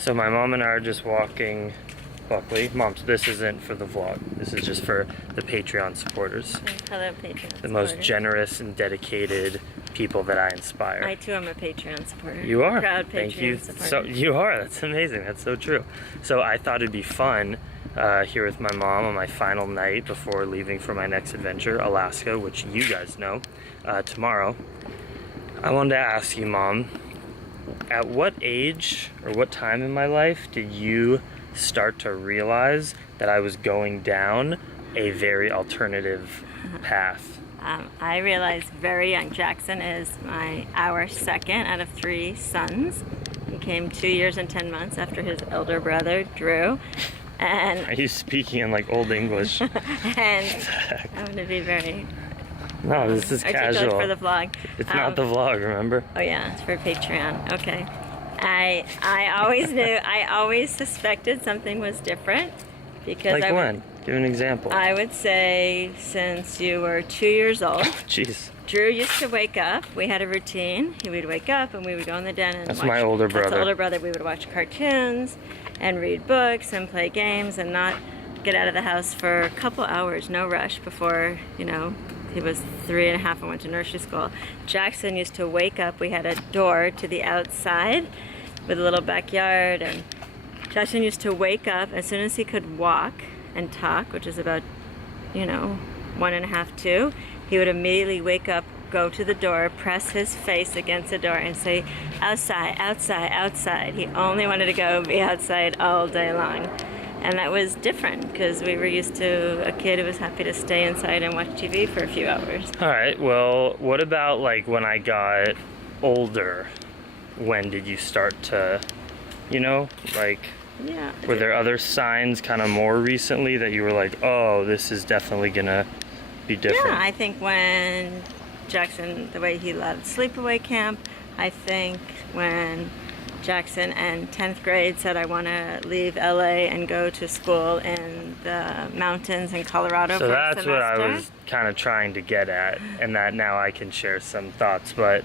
So my mom and I are just walking. Luckily, Mom, this isn't for the vlog. This is just for the Patreon supporters. Hello, Patreon The most supporters. generous and dedicated people that I inspire. I too am a Patreon supporter. You are? Proud Patreon Thank you. supporter. So you are. That's amazing. That's so true. So I thought it'd be fun here with my mom on my final night before leaving for my next adventure, Alaska, which you guys know, tomorrow. I wanted to ask you, Mom, at what age or what time in my life did you start to realize that I was going down a very alternative path? I realized very young. Jackson is our second out of 3 sons. He came 2 years and 10 months after his elder brother, Drew. And Are you speaking in like old English? and I'm going to be very No, this is articulate casual. for the vlog. It's not the vlog, remember? Oh yeah, it's for Patreon. Okay. I always knew, I always suspected something was different because Like when? Give an example. I would say since you were 2 years old. Jeez. Drew used to wake up. We had a routine. He would wake up and we would go in the den and That's watch. my older That's brother. the older brother. We would watch cartoons and read books and play games and not get out of the house for a couple hours, no rush, before, you know, he was 3 and a half and went to nursery school. Jackson used to wake up. We had a door to the outside with a little backyard, and Jackson used to wake up as soon as he could walk and talk, which is about, you know, 1.5, 2. He would immediately wake up, go to the door, press his face against the door and say, outside, outside, outside. He only wanted to go be outside all day long. And that was different because we were used to a kid who was happy to stay inside and watch TV for a few hours. All right, well, what about like when I got older? When did you start to, you know, like, Yeah. were there other signs kind of more recently that you were like, oh, this is definitely gonna be different? Yeah, I think when Jackson, the way he loved sleepaway camp, I think when Jackson in 10th grade said, I want to leave LA and go to school in the mountains in Colorado So for a that's what I semester. was kind of trying to get at, and that now I can share some thoughts, but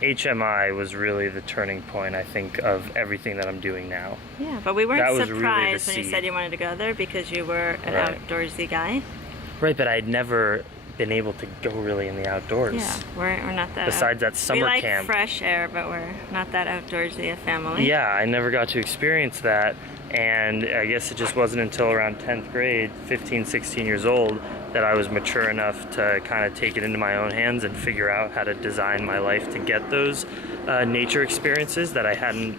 HMI was really the turning point, I think, of everything that I'm doing now. Yeah, but we That weren't was really the surprised when you seed. said you wanted to go there because you were an Right. outdoorsy guy. Right, but I'd never been able to go really in the outdoors. Yeah, we're not that. Besides that summer we like camp. fresh air, but we're not that outdoorsy a family. Yeah, I never got to experience that, and I guess it just wasn't until around 10th grade, 15, 16 years old, that I was mature enough to kind of take it into my own hands and figure out how to design my life to get those nature experiences that I hadn't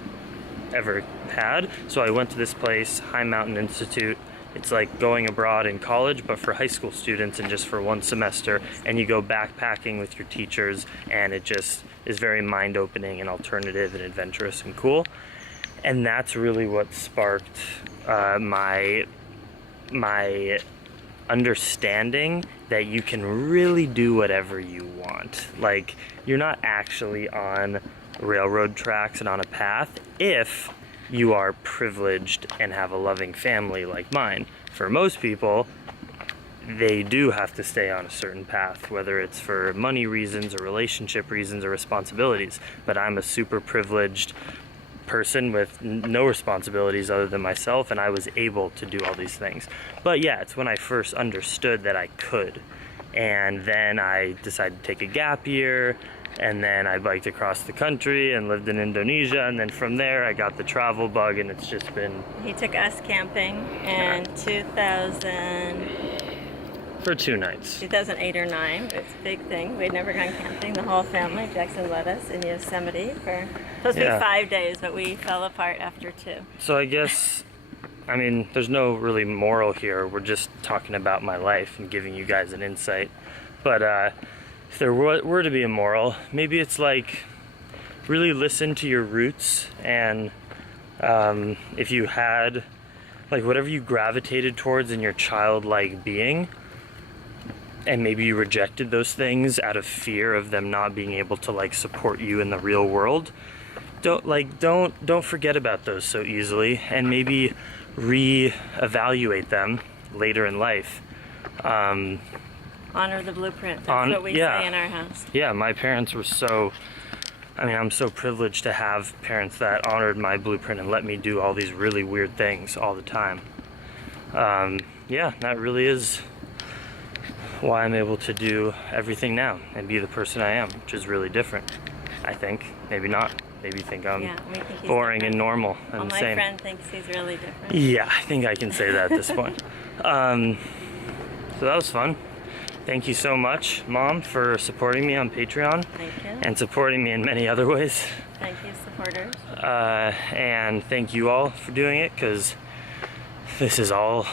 ever had. So I went to this place, High Mountain Institute. It's like going abroad in college, but for high school students and just for one semester, and you go backpacking with your teachers, and it just is very mind-opening and alternative and adventurous and cool. And that's really what sparked my understanding that you can really do whatever you want. Like, you're not actually on railroad tracks and on a path if you are privileged and have a loving family like mine. For most people, they do have to stay on a certain path, whether it's for money reasons or relationship reasons or responsibilities. But I'm a super privileged person with no responsibilities other than myself, and I was able to do all these things. But yeah, it's when I first understood that I could. And then I decided to take a gap year, and then I biked across the country and lived in Indonesia, and then from there I got the travel bug, and it's just been He took us camping in 2008 or 9. It's a big thing. We'd never gone camping, the whole family. Jackson led us in Yosemite for supposed to Yeah. be 5 days, but we fell apart after 2. So I guess, I mean, there's no really moral here. We're just talking about my life and giving you guys an insight. But if there were to be a moral, maybe it's like really listen to your roots, and if you had like whatever you gravitated towards in your childlike being, and maybe you rejected those things out of fear of them not being able to like support you in the real world, don't forget about those so easily, and maybe re-evaluate them later in life. Honor the blueprint. That's what we say in our house. Yeah, my parents were so I mean, I'm so privileged to have parents that honored my blueprint and let me do all these really weird things all the time. Yeah, that really is why I'm able to do everything now and be the person I am, which is really different, I think. Maybe not. Maybe you think I'm Yeah, we think he's boring different. and normal and Well, the my same. friend thinks he's really different. Yeah, I think I can say that at this point. So that was fun. Thank you so much, Mom, for supporting me on Patreon Thank you. and supporting me in many other ways. Thank you, supporters. And thank you all for doing it, because this is all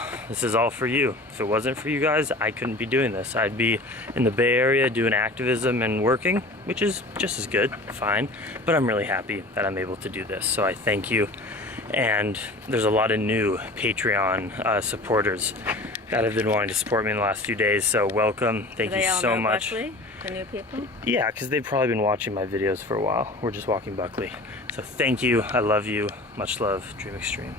for you. If it wasn't for you guys, I couldn't be doing this. I'd be in the Bay Area doing activism and working, which is just as good, fine. But I'm really happy that I'm able to do this. So I thank you. And there's a lot of new Patreon supporters that have been wanting to support me in the last few days. So welcome. Thank Do you they all so know much. Buckley, the new people? Yeah, because they've probably been watching my videos for a while. We're just walking Buckley. So thank you. I love you. Much love. Dream Extreme.